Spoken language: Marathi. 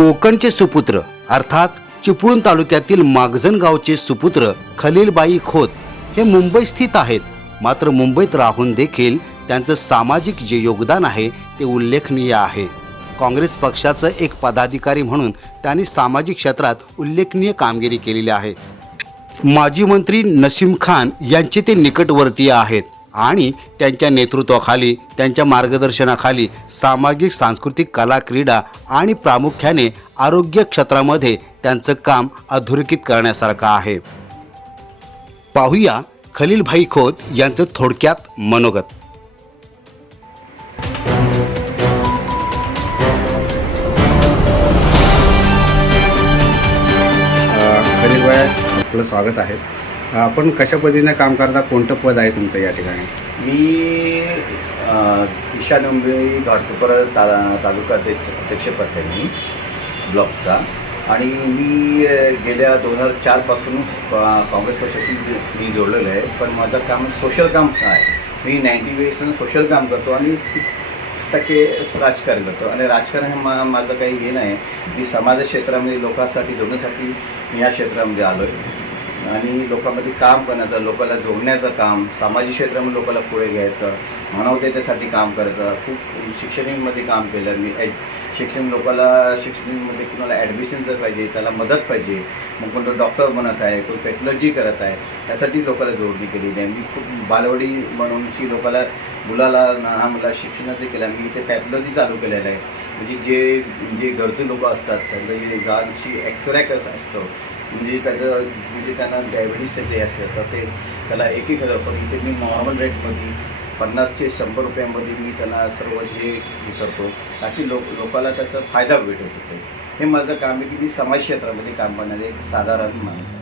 कोकणचे सुपुत्र अर्थात चिपळूण तालुक्यातील मागजण गावचे सुपुत्र खलीलबाई खोत हे मुंबई स्थित आहेत. मात्र मुंबईत राहून देखील त्यांचं सामाजिक जे योगदान आहे ते उल्लेखनीय आहे. काँग्रेस पक्षाचं एक पदाधिकारी म्हणून त्यांनी सामाजिक क्षेत्रात उल्लेखनीय कामगिरी केलेली आहे. माजी मंत्री नसीम खान यांचे ते निकटवर्तीय आहेत आणि त्यांच्या नेतृत्वाखाली त्यांच्या मार्गदर्शनाखाली सामाजिक सांस्कृतिक कला क्रीडा आणि प्रामुख्याने आरोग्य क्षेत्रामध्ये त्यांचं काम अधोरेखित करण्यासारखं आहे. पाहूया खलीलभाई खोत यांचं थोडक्यात मनोगत. खलीलभाई आपलं स्वागत आहे. आपण कशा पद्धतीने काम करता, कोणतं पद आहे तुमचं या ठिकाणी? मी ईशान्य मुंबई घाटकोपर तालुका अध्यक्षपद आहे मी ब्लॉकचा. आणि मी गेल्या 2004 पासून काँग्रेस पक्षाशी मी जोडलेलं आहे. पण माझं काम सोशल काम आहे. मी 90% सोशल काम करतो आणि 60% राजकारण करतो. आणि राजकारण हे माझं काही हे नाही. मी समाज क्षेत्रामध्ये लोकांसाठी जोडण्यासाठी मी या क्षेत्रामध्ये आलो आहे आणि लोकांमध्ये काम करण्याचं, लोकांना जोडण्याचं काम, सामाजिक क्षेत्रामध्ये लोकांना पुढे घ्यायचं, मानवतेसाठी काम करायचं. खूप शिक्षणामध्ये काम केलं मी. शिक्षण शिक्षणामध्ये कुणाला ॲडमिशन जर पाहिजे, त्याला मदत पाहिजे, मग कोणतं डॉक्टर बनत आहे, कोण पेथॉलॉजी करत आहे, त्यासाठी लोकांना जोडणी केलेली आहे. मी खूप बालवाडी म्हणूनशी लोकांना लहान मुला शिक्षणाचं केलं. मी इथे पॅथॉलॉजी चालू केलेलं आहे. म्हणजे जे गरजू लोक असतात त्यांचं गांची एक्सरे कसं असतं, म्हणजे त्यांना डायबिटीसचं जे असेल तर त्याला 1,000 रुपये. इथे मी नॉर्मल रेटमध्ये 50 ते 100 रुपयामध्ये मी त्याला सर्व हे करतो ताकी लोकांना त्याचा फायदा भेटू शकतो. हे माझं काम आहे की मी समाज क्षेत्रामध्ये काम करणारे एक साधारण माणूस आहे.